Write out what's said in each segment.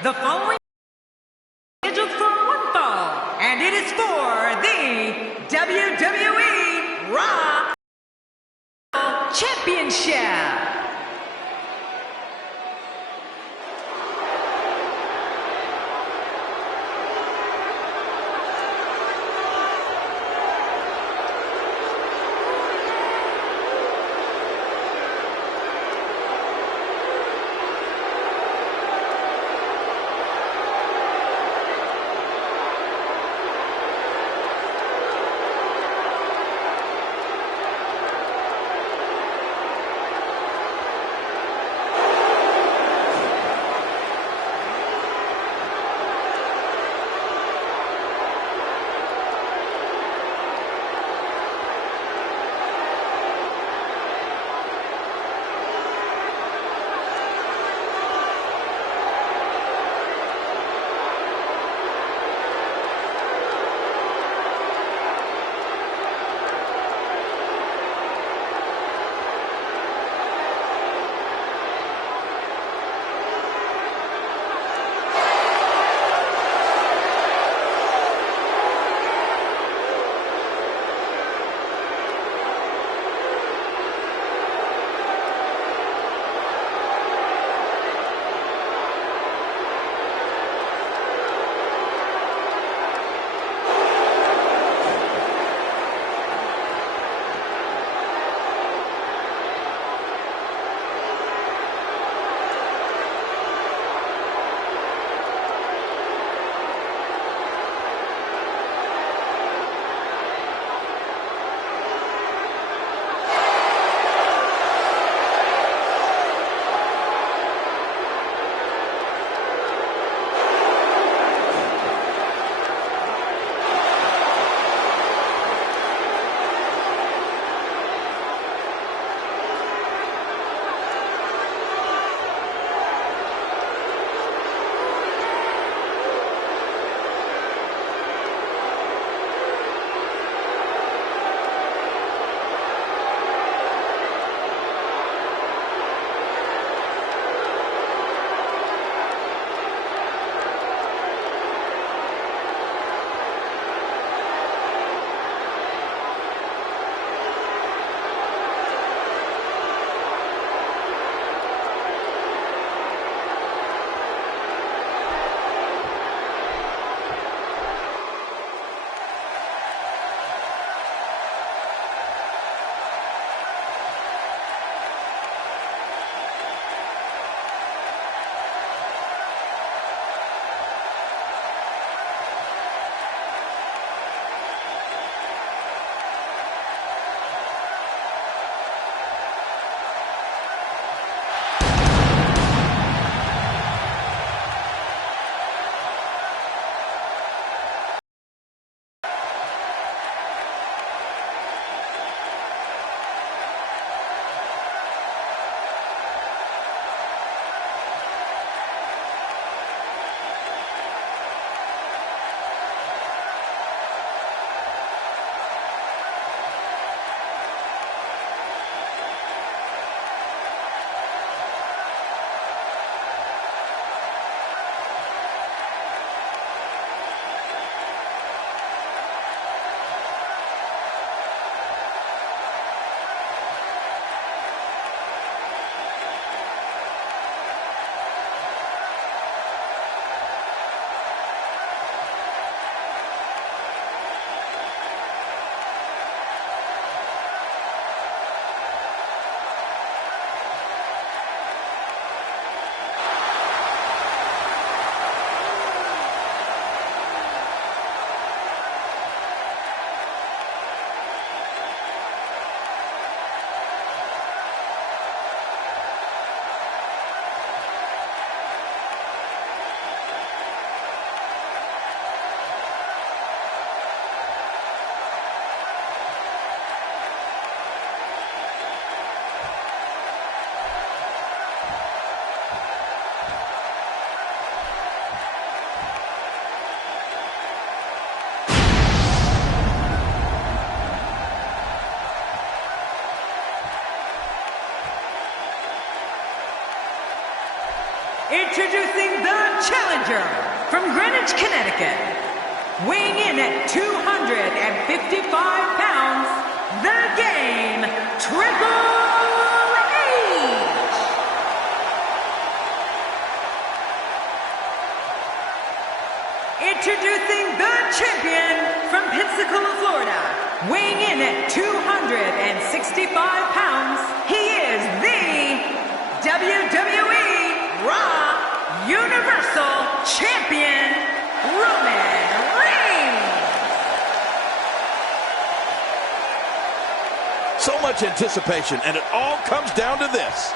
The following is scheduled for one fall, and it is for the WWE Raw Championship. Introducing the challenger from Greenwich, Connecticut, weighing in at 255 pounds, the Game, Triple H. Introducing the champion from Pensacola, Florida, weighing in at 265 pounds, he is the WWE Raw Universal Champion, Roman Reigns. So much anticipation, and it all comes down to this.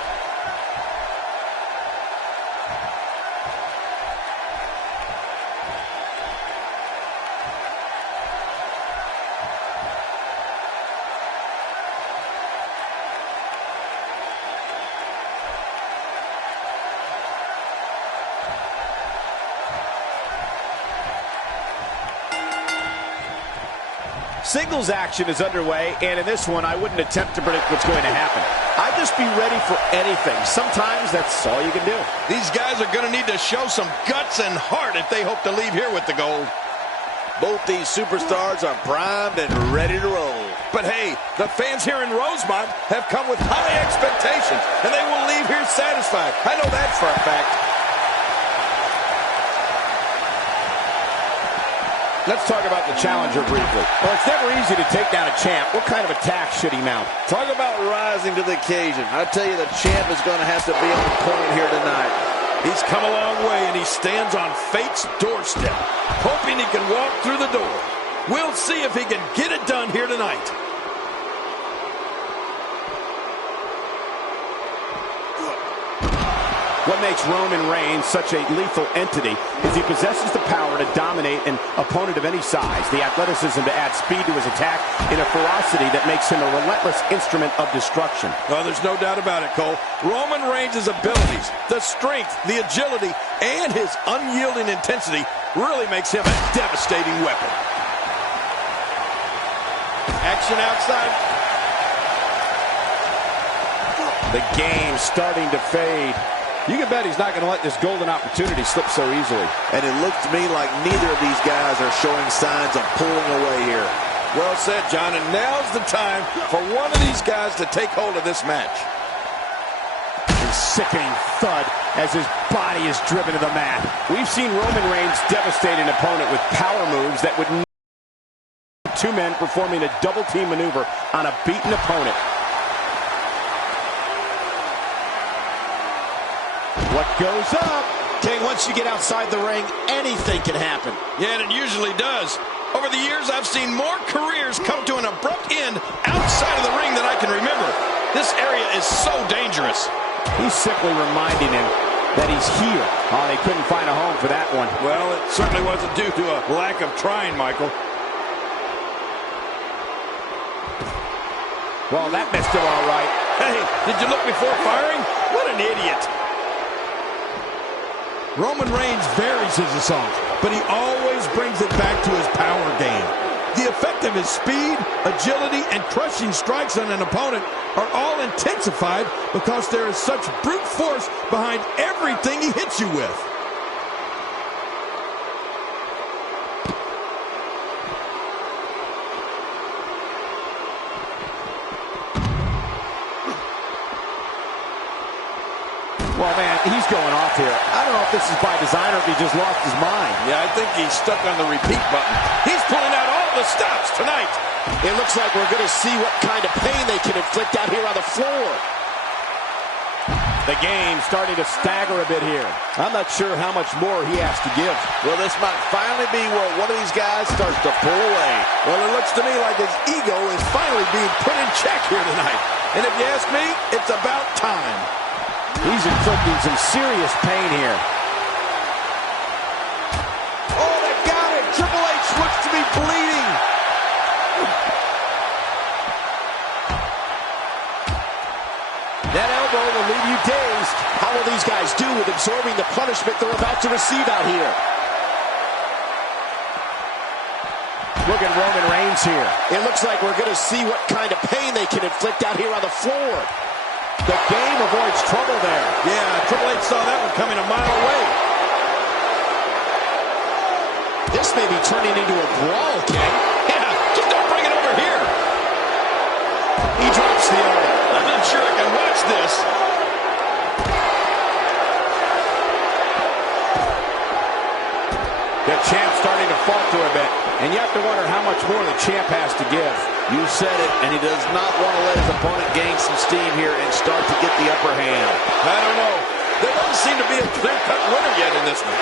Singles action is underway, and in this one, I wouldn't attempt to predict what's going to happen. I'd just be ready for anything. Sometimes that's all you can do. These guys are going to need to show some guts and heart if they hope to leave here with the gold. Both these superstars are primed and ready to roll. But hey, the fans here in Rosemont have come with high expectations, and they will leave here satisfied. I know that for a fact. Let's talk about the challenger briefly. Well, it's never easy to take down a champ. What kind of attack should he mount? Talk about rising to the occasion. I tell you, the champ is going to have to be on point here tonight. He's come a long way, and he stands on fate's doorstep, hoping he can walk through the door. We'll see if he can get it done here tonight. What makes Roman Reigns such a lethal entity is he possesses the power to dominate an opponent of any size, the athleticism to add speed to his attack, and a ferocity that makes him a relentless instrument of destruction. Well, there's no doubt about it, Cole. Roman Reigns' abilities, the strength, the agility, and his unyielding intensity really makes him a devastating weapon. Action outside. The game starting to fade. You can bet he's not going to let this golden opportunity slip so easily. And it looks to me like neither of these guys are showing signs of pulling away here. Well said, John, and now's the time for one of these guys to take hold of this match. A sickening thud as his body is driven to the mat. We've seen Roman Reigns devastate an opponent with power moves that would two men performing a double team maneuver on a beaten opponent. What goes up? Okay, once you get outside the ring, anything can happen. Yeah, and it usually does. Over the years, I've seen more careers come to an abrupt end outside of the ring than I can remember. This area is so dangerous. He's simply reminding him that he's here. Oh, they couldn't find a home for that one. Well, it certainly wasn't due to a lack of trying, Michael. Well, that missed him all right. Hey, did you look before firing? What an idiot. Roman Reigns varies his assault, but he always brings it back to his power game. The effect of his speed, agility, and crushing strikes on an opponent are all intensified because there is such brute force behind everything he hits you with. Well, man, he's going off here. I don't know if this is by design or if he just lost his mind. Yeah, I think he's stuck on the repeat button. He's pulling out all the stops tonight. It looks like we're going to see what kind of pain they can inflict out here on the floor. The game starting to stagger a bit here. I'm not sure how much more he has to give. Well, this might finally be where one of these guys starts to pull away. Well, it looks to me like his ego is finally being put in check here tonight. And if you ask me, it's about time. He's inflicting some serious pain here. Oh, they got it. Triple H looks to be bleeding. That elbow will leave you dazed. How will these guys do with absorbing the punishment they're about to receive out here? Look at Roman Reigns here. It looks like we're going to see what kind of pain they can inflict out here on the floor. The game avoids trouble there. Yeah, Triple H saw that one coming a mile away. This may be turning into a brawl, King. Yeah, just don't bring it over here. He drops the elbow. I'm not sure I can watch this. The champ's starting to falter a bit, and you have to wonder how much more the champ has to give. You said it, and he does not want to let his opponent gain some steam here and start to get the upper hand. I don't know. There doesn't seem to be a clear-cut winner yet in this one.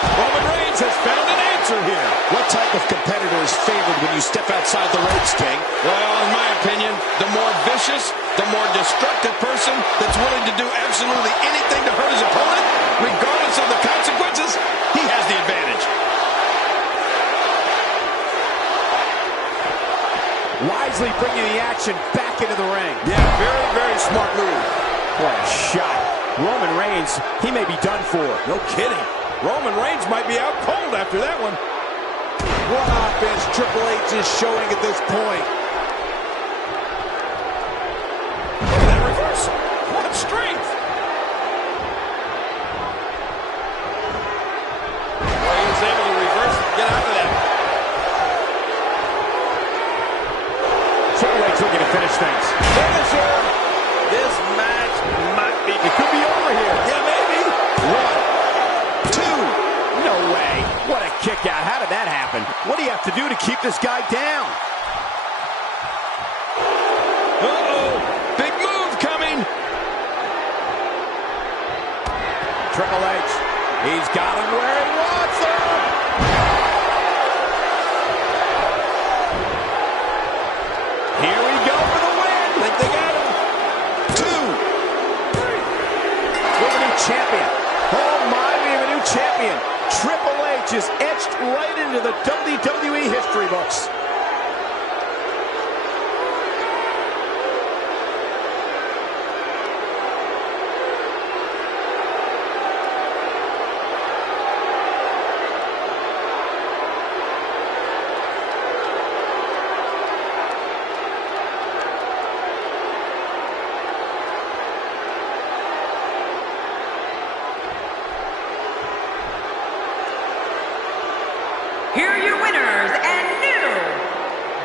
Roman Reigns has found an answer here. What type of competitor is favored when you step outside the ropes, King? Well, in my opinion, the more vicious, the more destructive person that's willing to do absolutely anything to hurt his opponent, regardless of the consequences, he has the advantage. Wisely bringing the action back into the ring. Yeah, very, very smart move. What a shot. Roman Reigns, he may be done for. No kidding. Roman Reigns might be out cold after that one. What offense Triple H is showing at this point. Look at that reversal. What strength. Well, he was able to reverse it and get out of that. Triple H looking to finish things. Finisher. This match might be... It could be over here. Yeah, maybe. 1, 2. No way. What a kick out. How did that happen? What do you have to do to keep this guy down? Uh-oh. Big move coming. Triple H. He's got him where he wants him. Here we go for the win. Think they got him. 2, 3. We have a new champion. Oh my, we have a new champion. Triple H is etched right into the WWE history books. Here are your winners and new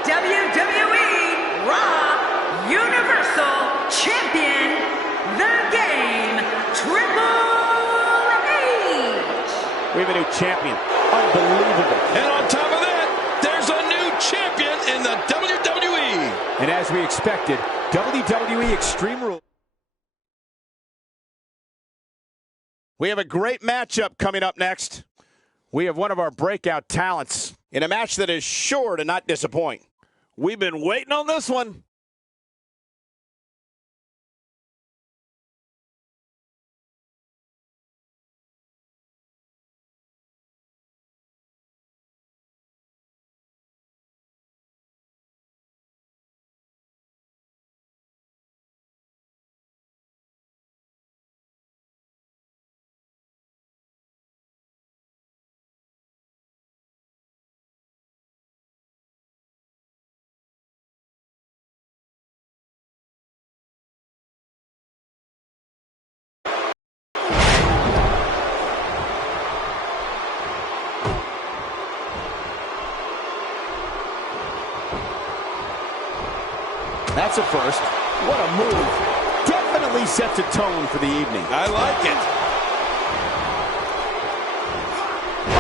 WWE Raw Universal Champion, The Game, Triple H. We have a new champion. Unbelievable. And on top of that, there's a new champion in the WWE. And as we expected, WWE Extreme Rules. We have a great matchup coming up next. We have one of our breakout talents in a match that is sure to not disappoint. We've been waiting on this one. That's a first. What a move. Definitely sets a tone for the evening. I like it.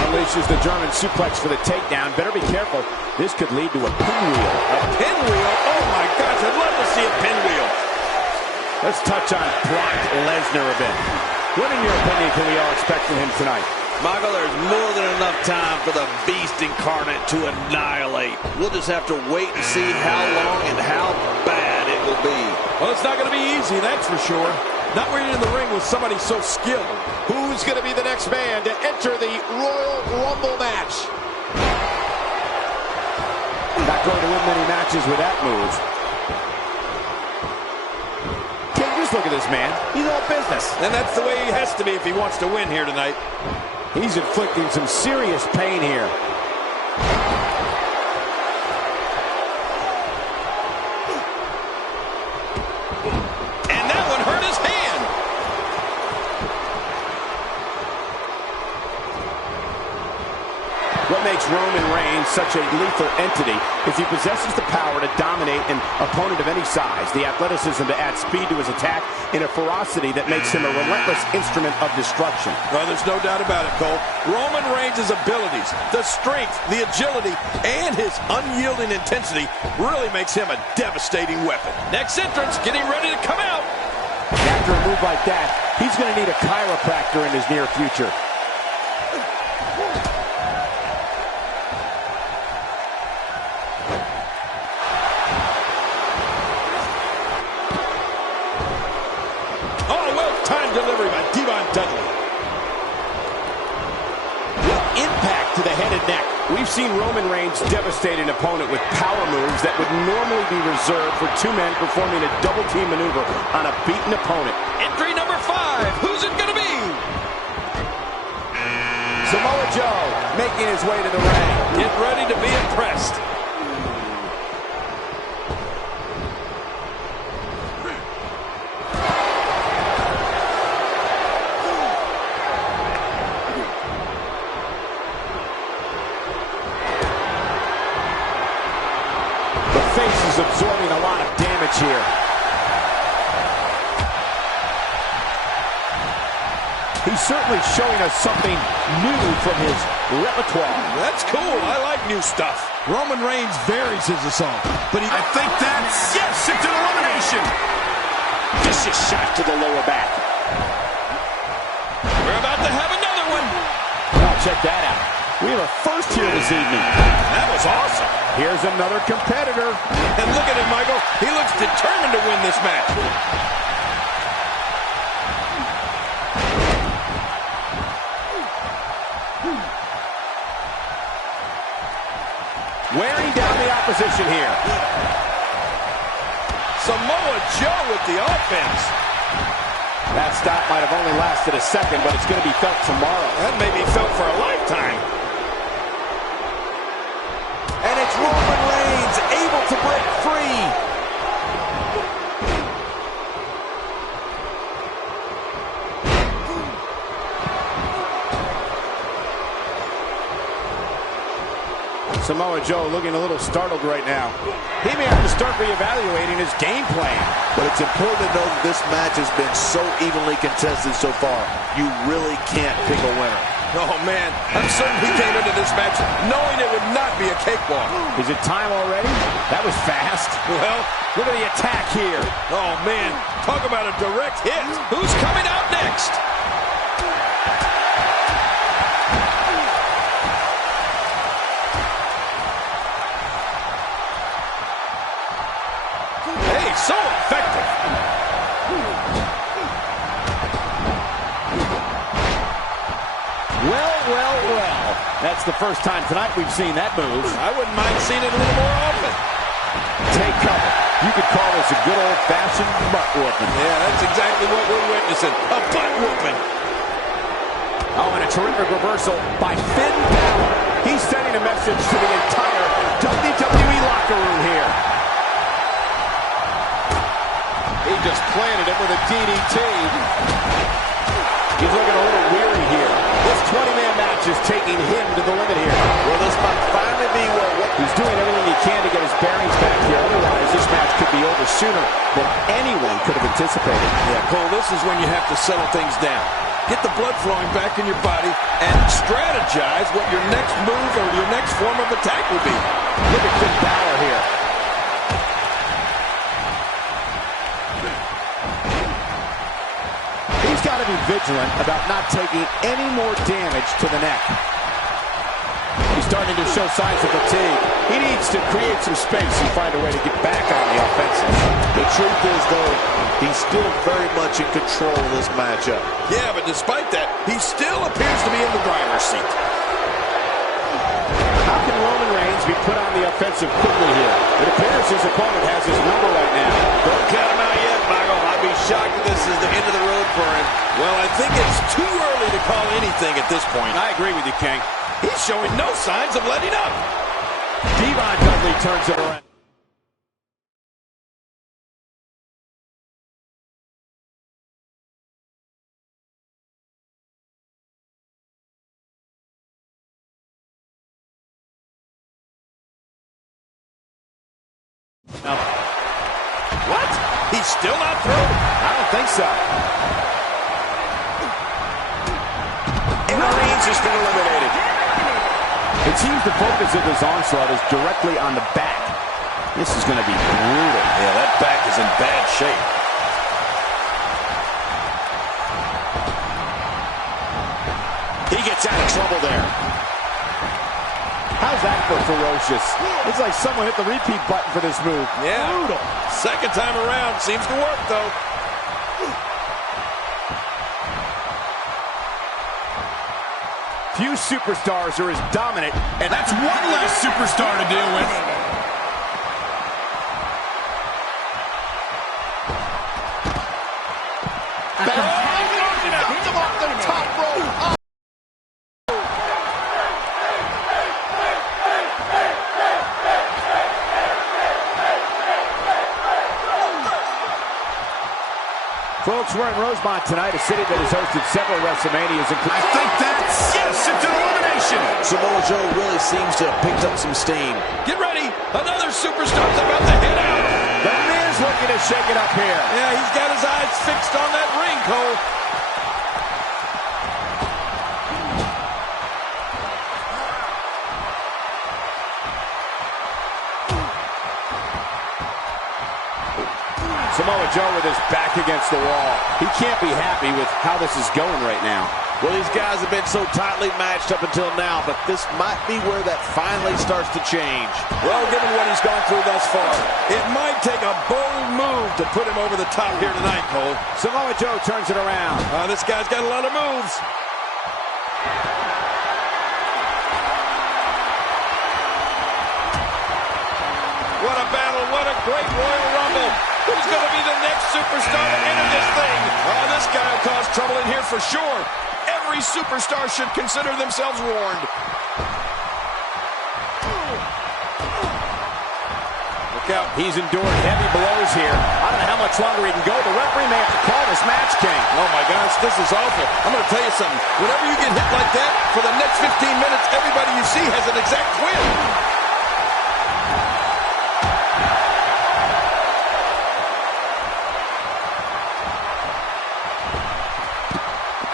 Unleashes the German suplex for the takedown. Better be careful. This could lead to a pinwheel. A pinwheel? Oh my gosh, I'd love to see a pinwheel. Let's touch on Brock Lesnar a bit. What, in your opinion, can we all expect from him tonight? Michael, there's more than enough time for the beast incarnate to annihilate. We'll just have to wait and see how long and how bad it will be. Well, it's not going to be easy, that's for sure. Not when you're in the ring with somebody so skilled. Who's going to be the next man to enter the Royal Rumble match? Not going to win many matches with that move. King, just look at this man. He's all business. And that's the way he has to be if he wants to win here tonight. He's inflicting some serious pain here. What makes Roman Reigns such a lethal entity is he possesses the power to dominate an opponent of any size, the athleticism to add speed to his attack, and a ferocity that makes him a relentless instrument of destruction. Well, there's no doubt about it, Cole. Roman Reigns' abilities, the strength, the agility, and his unyielding intensity really makes him a devastating weapon. Next entrance getting ready to come out. After a move like that, he's going to need a chiropractor in his near future. Oh, well-timed delivery by Devon Dudley. Impact to the head and neck. We've seen Roman Reigns devastate an opponent with power moves that would normally be reserved for two men performing a double-team maneuver on a beaten opponent. Entry number 5. Who's it going to be? Samoa Joe making his way to the ring. Get ready to be impressed. Face is absorbing a lot of damage here. He's certainly showing us something new from his repertoire. That's cool. I like new stuff. Roman Reigns varies his assault, but I think that's... Yes, it's an elimination. Vicious shot to the lower back. We're about to have another one. Now check that out. We have a first here this evening. That was awesome. Here's another competitor. And look at him, Michael. He looks determined to win this match. Wearing down the opposition here. Samoa Joe with the offense. That stop might have only lasted a second, but it's going to be felt tomorrow. That may be felt for a lifetime. And it's Roman Reigns able to break free. Samoa Joe looking a little startled right now. He may have to start reevaluating his game plan. But it's important to know that this match has been so evenly contested so far. You really can't pick a winner. Oh, man, I'm certain he came into this match knowing it would not be a cakewalk. Is it time already? That was fast. Well, look at the attack here. Oh, man, talk about a direct hit. Who's coming out next? Hey, so effective. Well. That's the first time tonight we've seen that move. I wouldn't mind seeing it a little more often. Take cover. You could call this a good old-fashioned butt whooping. Yeah, that's exactly what we're witnessing. A butt whooping. Oh, and a terrific reversal by Finn Balor. He's sending a message to the entire WWE locker room here. He just planted him with a DDT. He's looking a little weary here. This 20-man match is taking him to the limit here. Well, this might finally be what he's doing everything he can to get his bearings back here. Otherwise, this match could be over sooner than anyone could have anticipated. Yeah, Cole, this is when you have to settle things down. Get the blood flowing back in your body and strategize what your next move or your next form of attack will be. Look at Finn Balor here. He's got to be vigilant about not taking any more damage to the neck. He's starting to show signs of fatigue. He needs to create some space and find a way to get back on the offensive. The truth is, though, he's still very much in control of this matchup. Yeah, but despite that, he still appears to be in the driver's seat. How can Roman Reigns be put on the offensive quickly here? It appears his opponent has his number right now. Don't count him out yet, Michael. I'd be shocked if this is the end of the road for him. Well, I think it's too early to call anything at this point. I agree with you, King. He's showing no signs of letting up. Devon Dudley turns it around. he's still not through? I don't think so. And Reigns has been eliminated. It seems the focus of this onslaught is directly on the back. This is going to be brutal. Yeah, that back is in bad shape. He gets out of trouble there. How's that for ferocious? It's like someone hit the repeat button for this move. Yeah. Brutal. Second time around. Seems to work, though. Few superstars are as dominant, and That's one less superstar to deal with. Knocked him off the top rope. folks, we're in Rosemont tonight, a city that has hosted several WrestleManias. I think that's, yes, it's an elimination. Samoa Joe really seems to have picked up some steam. Get ready. Another superstar's about to hit out. The Miz looking to shake it up here. Yeah, he's got his eyes fixed on that ring, Cole. Samoa Joe with his back against the wall. He can't be happy with how this is going right now. Well, these guys have been so tightly matched up until now, but this might be where that finally starts to change. Well, given what he's gone through thus far, it might take a bold move to put him over the top here tonight, Cole. Samoa Joe turns it around. This guy's got a lot of moves. What a battle. What a great Royal Rumble. Who's going to be the next superstar to enter this thing? Oh, this guy will cause trouble in here for sure. Every superstar should consider themselves warned. Look out. He's endured heavy blows here. I don't know how much longer he can go. The referee may have to call this match, King. Oh, my gosh, this is awful. I'm going to tell you something. Whenever you get hit like that, for the next 15 minutes, everybody you see has an exact twin.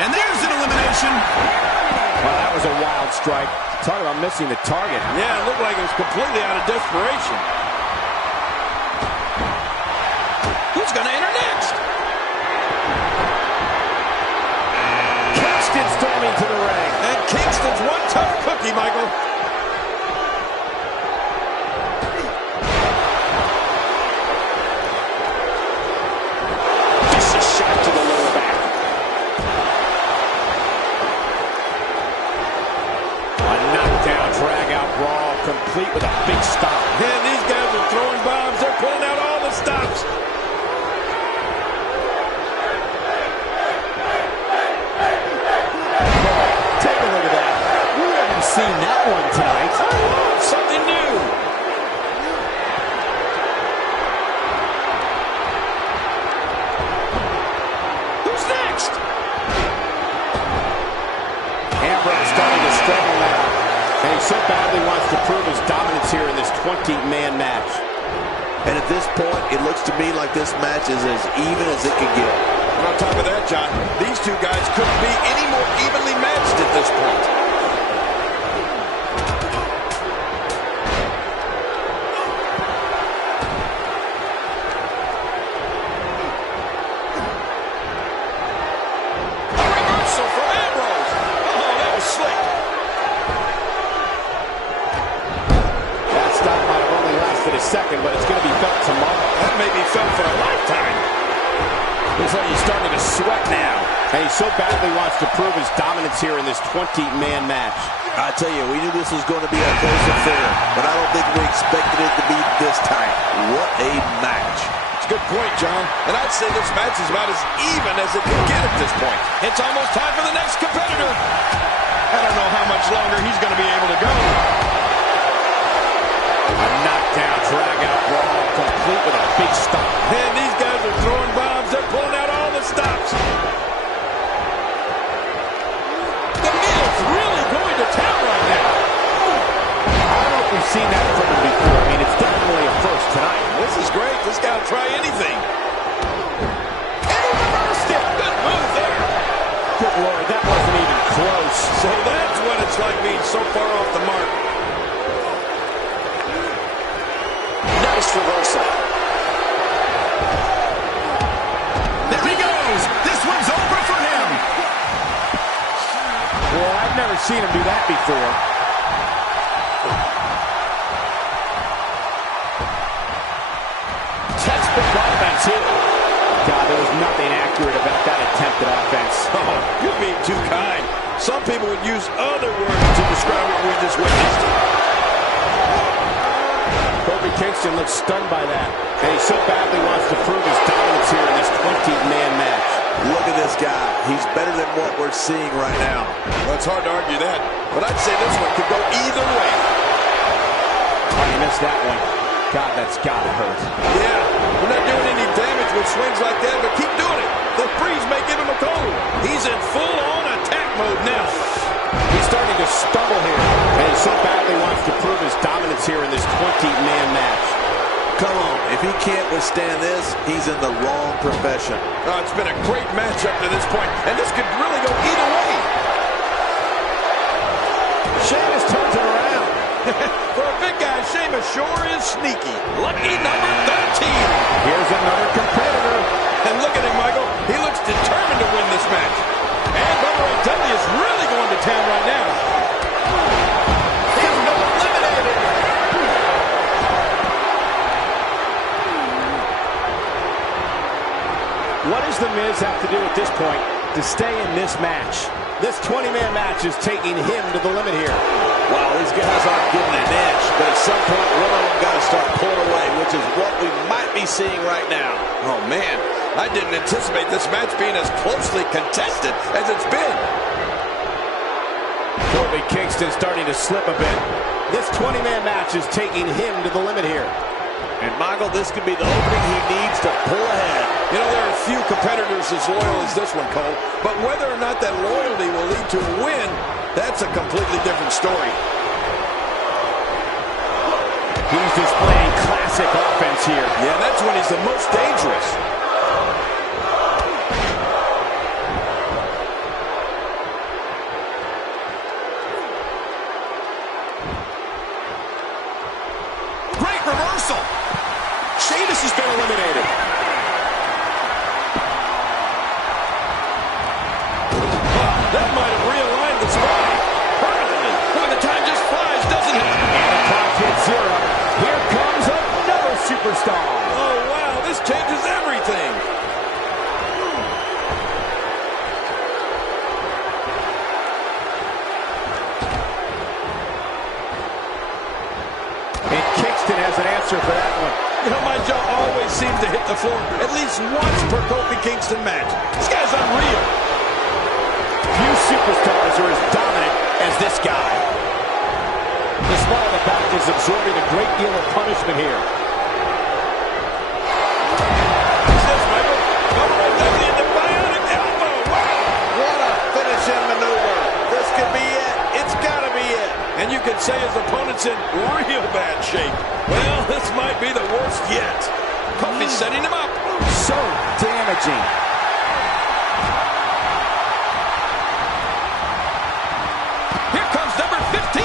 And there's an elimination. Well, that was a wild strike. Talk about missing the target. Yeah, it looked like it was completely out of desperation. Who's going to enter next? Kingston storming to the ring. And Kingston's one tough cookie, Michael. Vicious shot to the lower back. A knockdown, drag-out brawl, complete with a big stop. Man, these guys are throwing bombs. They're pulling out all the stops. Take a look at that. We haven't seen that one tonight. Something new. Who's next? Ambrose starting to struggle now. And he so badly wants to prove his dominance here in this 20-man match. And at this point, it looks to me like this match is as even as it can get. And on top of that, John, these two guys couldn't be any more evenly matched at this point. A reversal from Ambrose. Oh, that was slick. That stop might have only lasted a second, but it's going to be felt tomorrow. That may be felt for a lifetime. Looks like he's starting to sweat now. And he so badly wants to prove his dominance here in this 20-man match. I tell you, we knew this was going to be a close affair, but I don't think we expected it to be this tight. What a match. It's a good point, John. And I'd say this match is about as even as it can get at this point. It's almost time for the next competitor. I don't know how much longer he's going to be able to go. A knockdown, drag-out brawl, complete with a big stop. Man, these guys are throwing bombs. They're pulling out all the stops. The Miz's really going to town right now. I don't know if we've seen that from him before. I mean, it's definitely a first tonight. This is great. This guy will try anything. that wasn't even close. So that's what it's like being so far off the mark. Nice reversal. There he goes. This one's over for him. Well, I've never seen him do that before. Textbook offense here. God, there was nothing accurate about that attempted offense. Oh, you're being too kind. Some people would use other words to describe what we just witnessed. Kofi Kingston looks stunned by that. And he so badly wants to prove his dominance here in this 20-man match. Look at this guy. He's better than what we're seeing right now. Well, it's hard to argue that, but I'd say this one could go either way. Oh, you missed that one. God, that's gotta hurt. Yeah, we're not doing any damage with swings like that, but keep doing it. The freeze may give him a cold. He's in full-on attack mode now. He's starting to stumble here, and he so badly wants to prove his dominance here in this 20-man match. Come on, if he can't withstand this, he's in the wrong profession. Oh, it's been a great match up to this point, and this could really go either way. Sheamus turns it around. For a big guy, Sheamus sure is sneaky. Lucky number 13. Here's another competitor. And look at him, Michael. He looks determined to win this match. And Bubba Ray Dudley is really going to town right now. He's been eliminated. What does The Miz have to do at this point to stay in this match? This 20-man match is taking him to the limit here. Wow, these guys aren't giving an inch, but at some point, one of them got to start pulling away, which is what we might be seeing right now. Oh, man. I didn't anticipate this match being as closely contested as it's been. Kofi Kingston starting to slip a bit. This 20-man match is taking him to the limit here. And, Michael, this could be the opening he needs to pull ahead. You know, there are few competitors as loyal as this one, Cole. But whether or not that loyalty will lead to a win, that's a completely different story. He's displaying classic offense here. Yeah, that's when he's the most dangerous. Great reversal. Sheamus has been eliminated. That might have realigned the spine permanently. Boy, the time just flies, doesn't it? And the clock hits zero. Here comes another superstar. Oh, wow, this changes everything. And Kingston has an answer for that one. You know, my jaw always seems to hit the floor at least once per Kofi Kingston match. This guy's unreal. Few superstars are as dominant as this guy. The small of the back is absorbing a great deal of punishment here. What's this, Michael? Bubba Ray Dudley in the bionic elbow. Wow. What a finishing maneuver. This could be it. It's got to be it. And you could say his opponent's in real bad shape. Well, this might be the worst yet. Kofi's setting him up. So damaging. Here comes number 15.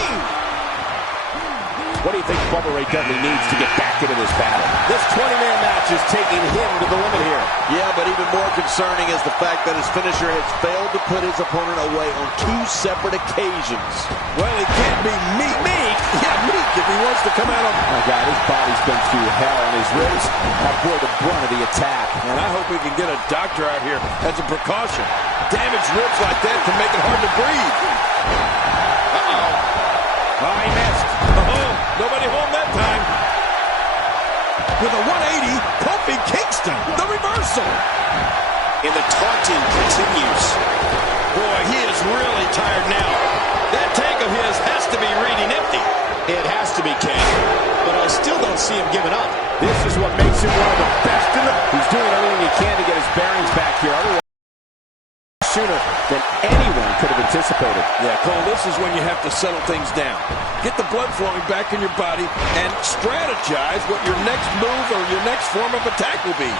What do you think Bubba Ray Dudley needs to get back into this battle? This 20-man match is taking him to the limit here. Yeah, but even more concerning is the fact that his finisher has failed to put his opponent away on 2 separate occasions. Well, it can't be meek. Meek? Yeah, meek if he wants to come out on... My God, his body's been through hell, and his ribs have bore the brunt of the attack. And I hope we can get a doctor out here as a precaution. Damaged ribs like that can make it hard to breathe. Uh-oh. Oh, he missed. Oh, nobody home that time. With a 180, Kofi Kingston, the reversal. And the taunting continues. Boy, he is really tired now. That tank of his has to be reading empty. It has to be, Ken. But I still don't see him giving up. This is what makes him one of the best in the... He's doing everything he can to get his bearings back here. Otherwise, sooner than anyone could have anticipated. Yeah, Cole, this is when you have to settle things down. Get the blood flowing back in your body and strategize what your next move or your next form of attack will be.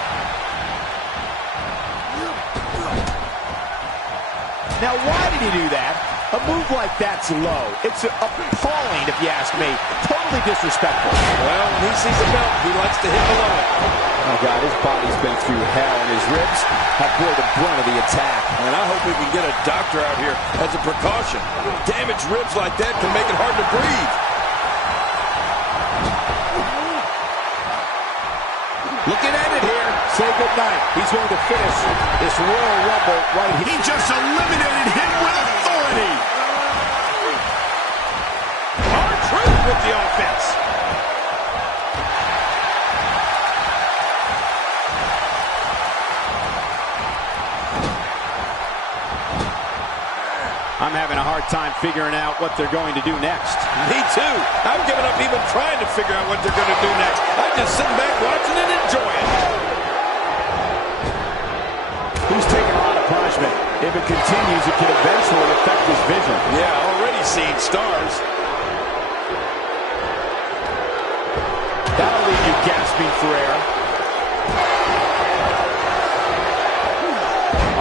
Now, why did he do that? A move like that's low. It's appalling, if you ask me. Totally disrespectful. Well, when he sees a belt, he likes to hit below it. Oh, God, his body's been through hell, and his ribs have bore the brunt of the attack. And I hope we can get a doctor out here as a precaution. Damaged ribs like that can make it hard to breathe. Looking at it here. Say goodnight. He's going to finish this Royal Rumble right here. He just eliminated him with authority. R-Truth with the offense. I'm having a hard time figuring out what they're going to do next. Me too. I'm giving up even trying to figure out what they're going to do next. I'm just sitting back watching and enjoying. He's taking a lot of punishment. If it continues, it could eventually affect his vision. Yeah, already seeing stars. That'll leave you gasping for air.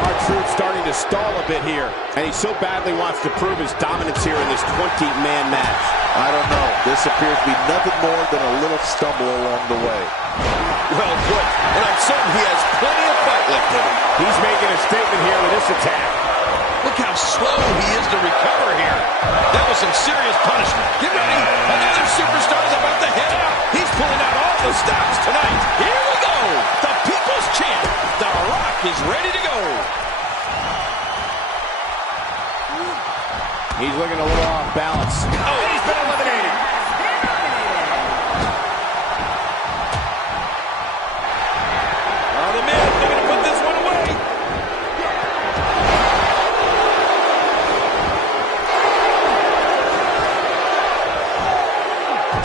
R-Truth starting to stall a bit here. And he so badly wants to prove his dominance here in this 20-man match. I don't know. This appears to be nothing more than a little stumble along the way. Well put. And I'm certain he has plenty of fight left in him. He's making a statement here with this attack. Look how slow he is to recover here. That was some serious punishment. Get ready. Another superstar's about to head out. He's pulling out all the stops tonight. Here we go. The People's Champ. The Rock is ready to go. He's looking a little off balance. Oh, he's been eliminated. Oh, the Miz, they're going to put this one away.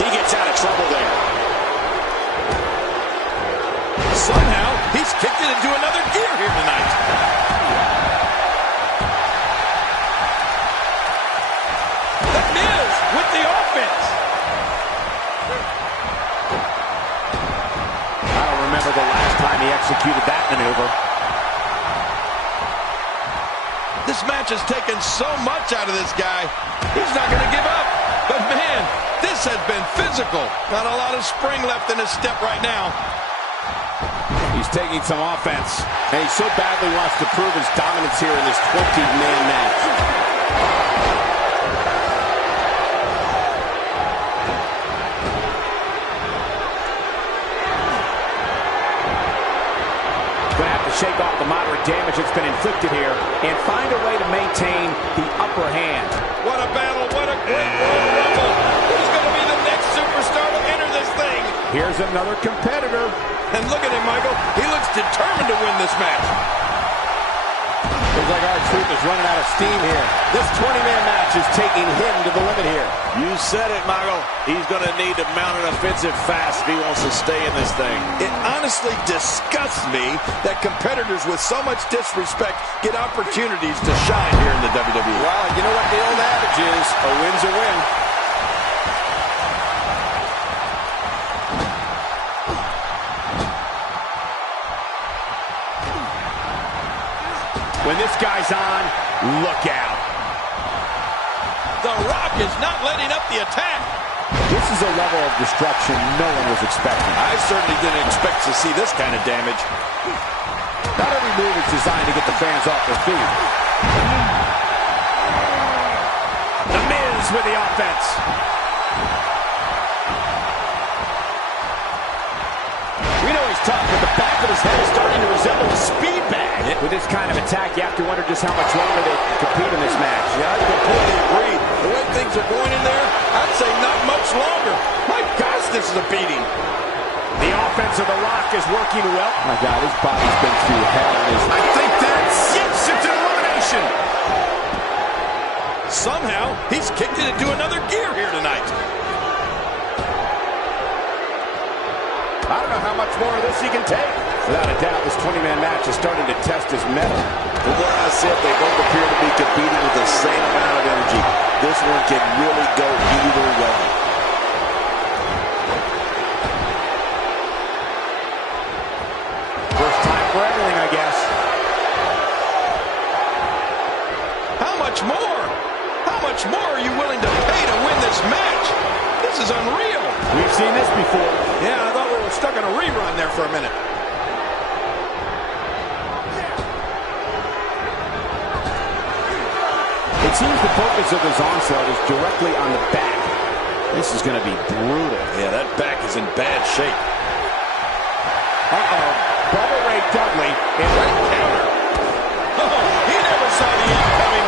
He gets out of trouble there. Somehow, he's kicked it into another gear here tonight. The Miz with the offense. I don't remember the last time he executed that maneuver. This match has taken so much out of this guy. He's not going to give up. But man, this has been physical. Not a lot of spring left in his step right now. He's taking some offense. And he so badly wants to prove his dominance here in this 20-man match. Shake off the moderate damage that's been inflicted here and find a way to maintain the upper hand. What a battle. What a great Royal Rumble. Who's going to be the next superstar to enter this thing? Here's another competitor. And look at him, Michael. He looks determined to win this match. Looks like R-Truth is running out of steam here. This 20-man match is taking him to the limit here. You said it, Michael. He's going to need to mount an offensive fast if he wants to stay in this thing. It honestly disgusts me that competitors with so much disrespect get opportunities to shine here in the WWE. Well, you know what the old adage is, a win's a win. When this guy's on, look out. The Rock is not letting up the attack. This is a level of destruction no one was expecting. I certainly didn't expect to see this kind of damage. Not every move is designed to get the fans off their feet. The Miz with the offense. We know he's tough, but the back of his head is starting to resemble a speed bag. With this kind of attack, you have to wonder just how much longer they can compete in this match. Yeah, I completely agree. The way things are going in there, I'd say not much longer. My gosh, this is a beating. The offense of The Rock is working well. Oh my God, his body's been through hell. I think that's yes, it's an elimination. Somehow, he's kicked it into another gear here tonight. I don't know how much more of this he can take. Without a doubt, this 20-man match is starting to test his mettle. From what I said, they both appear to be competing with the same amount of energy. This one can really go either way. First time for everything, I guess. much more? How much more are you willing to pay to win this match? This is unreal. We've seen this before. Yeah, I thought we were stuck on a rerun there for a minute. It seems the focus of his onslaught is directly on the back. This is going to be brutal. Yeah, that back is in bad shape. Uh-oh. Bubba Ray Dudley in Great counter. Oh, he never saw the end coming.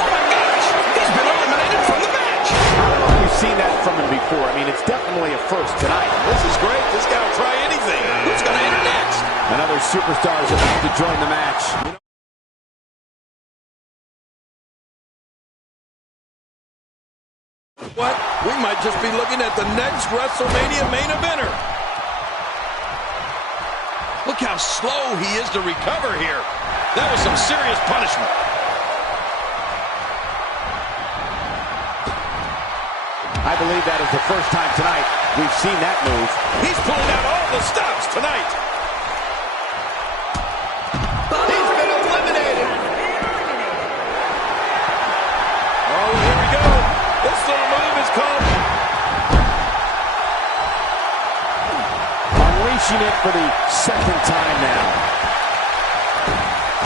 Oh, my gosh. He's been eliminated from the match. I don't know if we've seen that from him before. I mean, it's definitely a first tonight. This is great. This guy will try anything. Who's going to enter next? Another superstar is about to join the match. What? We might just be looking at the next WrestleMania main eventer. Look how slow he is to recover here. That was some serious punishment. I believe that is the first time tonight we've seen that move. He's pulling out all the stops tonight. He's been eliminated. Oh, here we go. This little move is called Unleashing it for the second time now.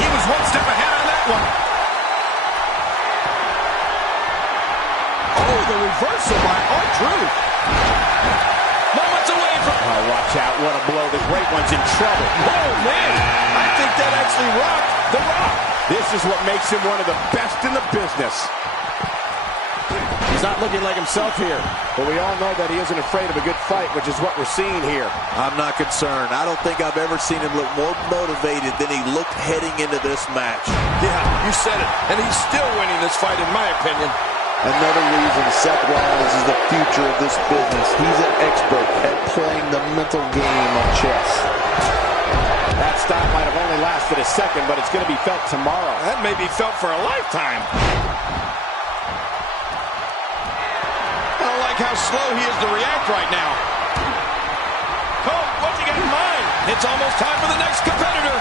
He was one step ahead on that one. Oh, the reversal by R-Truth. Moments away from... Oh, watch out. What a blow. The Great One's in trouble. Oh, man. I think that actually rocked The Rock. This is what makes him one of the best in the business. He's not looking like himself here, but we all know that he isn't afraid of a good fight, which is what we're seeing here. I'm not concerned. I don't think I've ever seen him look more motivated than he looked heading into this match. Yeah, you said it. And he's still winning this fight, in my opinion. Another reason Seth Rollins is the future of this business. He's an expert at playing the mental game of chess. That stop might have only lasted a second, but it's going to be felt tomorrow. That may be felt for a lifetime. I don't like how slow he is to react right now. Cole, what's he got in mind? It's almost time for the next competitor.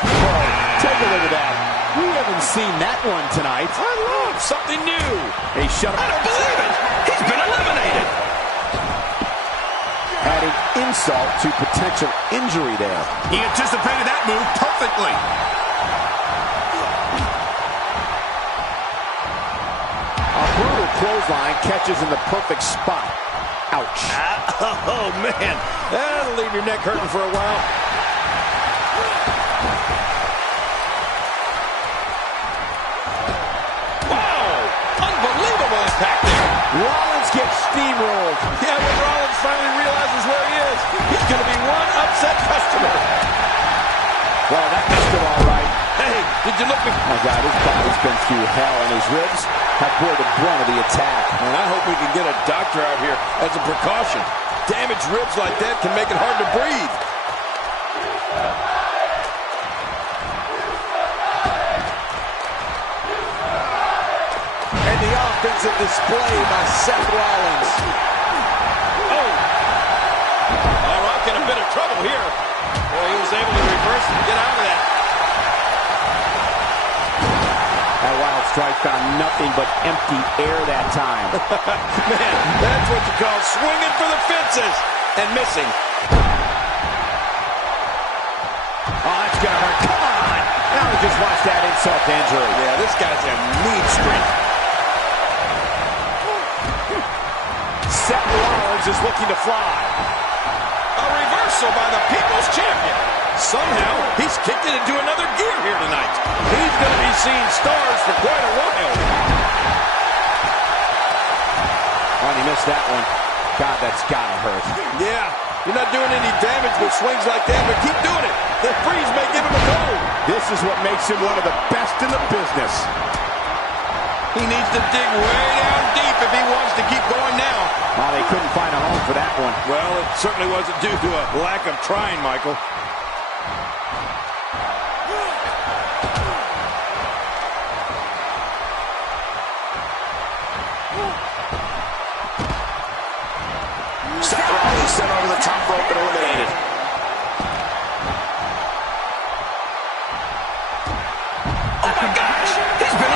Whoa, take a look at that. We haven't seen that one tonight. I love something new. He shut him. I don't believe it. He's been eliminated. Adding insult to potential injury there. He anticipated that move perfectly. A brutal clothesline catches in the perfect spot. Ouch. Oh, man. That'll leave your neck hurting for a while. Impact there. Rollins gets steamrolled. Yeah, when Rollins finally realizes where he is, he's going to be one upset customer. Well, that missed him all right. Hey, did you look? Oh, my God, his body's been through hell, and his ribs have bore the brunt of the attack. And I hope we can get a doctor out here as a precaution. Damaged ribs like that can make it hard to breathe. The offensive display by Seth Rollins. Oh! Rock in a bit of trouble here. Well, he was able to reverse and get out of that. That wild strike found nothing but empty air that time. Man, that's what you call swinging for the fences and missing. Oh, that's gonna hurt. Come on! Now we just watched that insult to injury. Yeah, this guy's a mean streak. Seth Rollins is looking to fly. A reversal by the People's Champion. Somehow, he's kicked it into another gear here tonight. He's going to be seeing stars for quite a while. Oh, and he missed that one. God, that's gotta hurt. Yeah, you're not doing any damage with swings like that, but keep doing it. The freeze may give him a cold. This is what makes him one of the best in the business. He needs to dig way down deep if he wants to keep going now. Oh, they couldn't find a home for that one. Well, it certainly wasn't due to a lack of trying, Michael. Seth Rollins sent over the top rope and eliminated. Oh, my gosh! He's been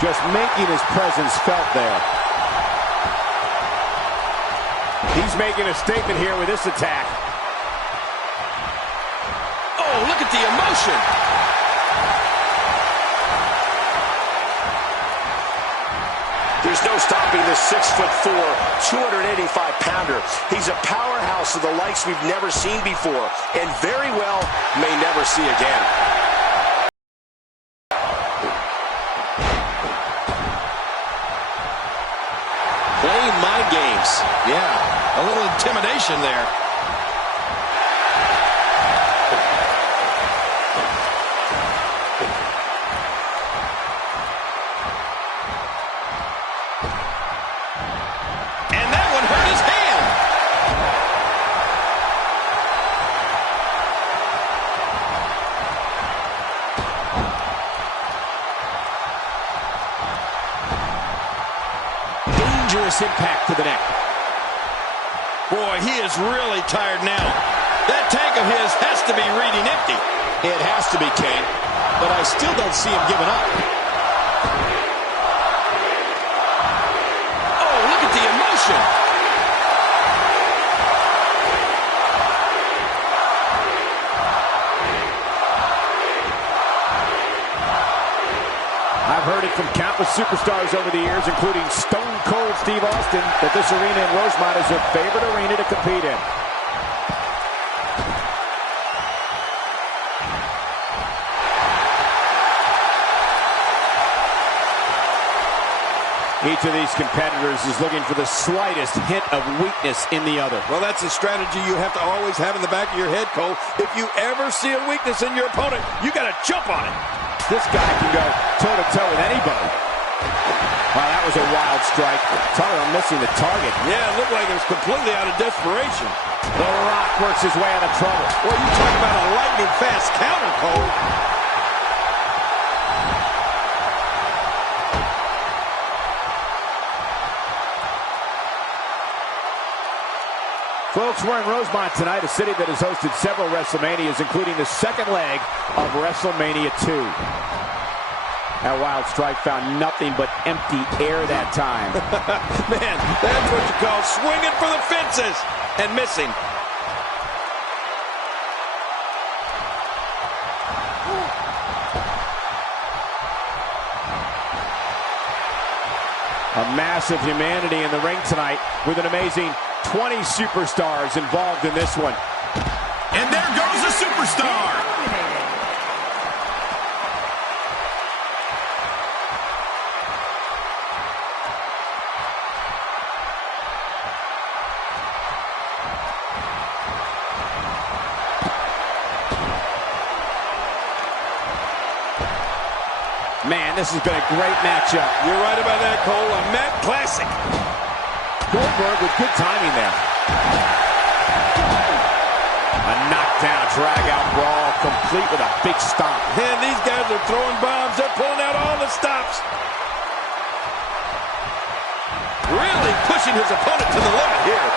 Just making his presence felt there. He's making a statement here with this attack. Oh, look at the emotion. There's no stopping this 6'4", 285-pounder. He's a powerhouse of the likes we've never seen before, and very well may never see again. Playing mind games. Yeah, a little intimidation there. And that one hurt his hand. Dangerous impact to the neck. Boy, he is really tired now. That tank of his has to be reading empty. It has to be, Kane, but I still don't see him giving up. Oh, look at the emotion. I've heard it from countless superstars over the years, including Stone Cold Steve Austin, that this arena in Rosemont is their favorite arena to compete in. Each of these competitors is looking for the slightest hint of weakness in the other. Well, that's a strategy you have to always have in the back of your head, Cole. If you ever see a weakness in your opponent, you got to jump on it. This guy can go toe-to-toe with anybody. Wow, that was a wild strike. Talk about missing the target. Yeah, it looked like it was completely out of desperation. The Rock works his way out of trouble. Well, you talk about a lightning-fast counter, Cole. Folks, we're in Rosemont tonight, a city that has hosted several WrestleManias, including the second leg of WrestleMania 2. That wild strike found nothing but empty air that time. Man, that's what you call swinging for the fences and missing. A massive humanity in the ring tonight with an amazing 20 superstars involved in this one. And there goes a superstar. Man, this has been a great matchup. You're right about that, Cole. A Matt classic. Goldberg with good timing there. A knockdown, drag-out brawl, complete with a big stomp. Man, these guys are throwing bombs. They're pulling out all the stops. Really pushing his opponent to the limit here.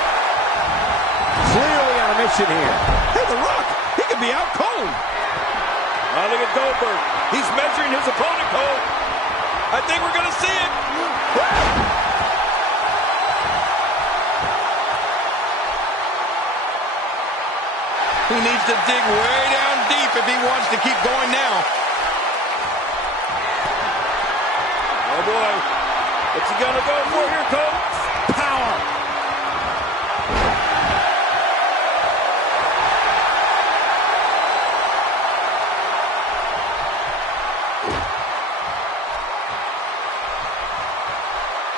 Clearly on a mission here. Hey, The Rock, he could be out cold. Oh, look at Goldberg. He's measuring his opponent, Cole. I think we're going to see it. He needs to dig way down deep if he wants to keep going now. Oh, boy. What's he going to go for here, Cole? Power.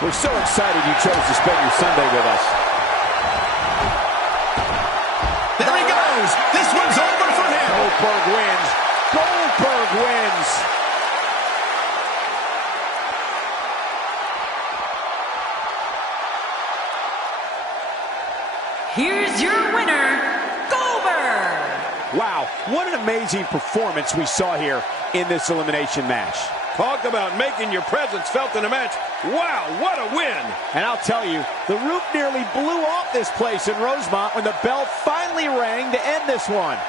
We're so excited you chose to spend your Sunday with us. There he goes. This one's over for him. Goldberg wins. Goldberg wins. Here's your winner, Goldberg. Wow, What an amazing performance we saw here in this elimination match. Talk about making your presence felt in a match. Wow, what a win! And I'll tell you, the roof nearly blew off this place in Rosemont when the bell finally rang to end this one.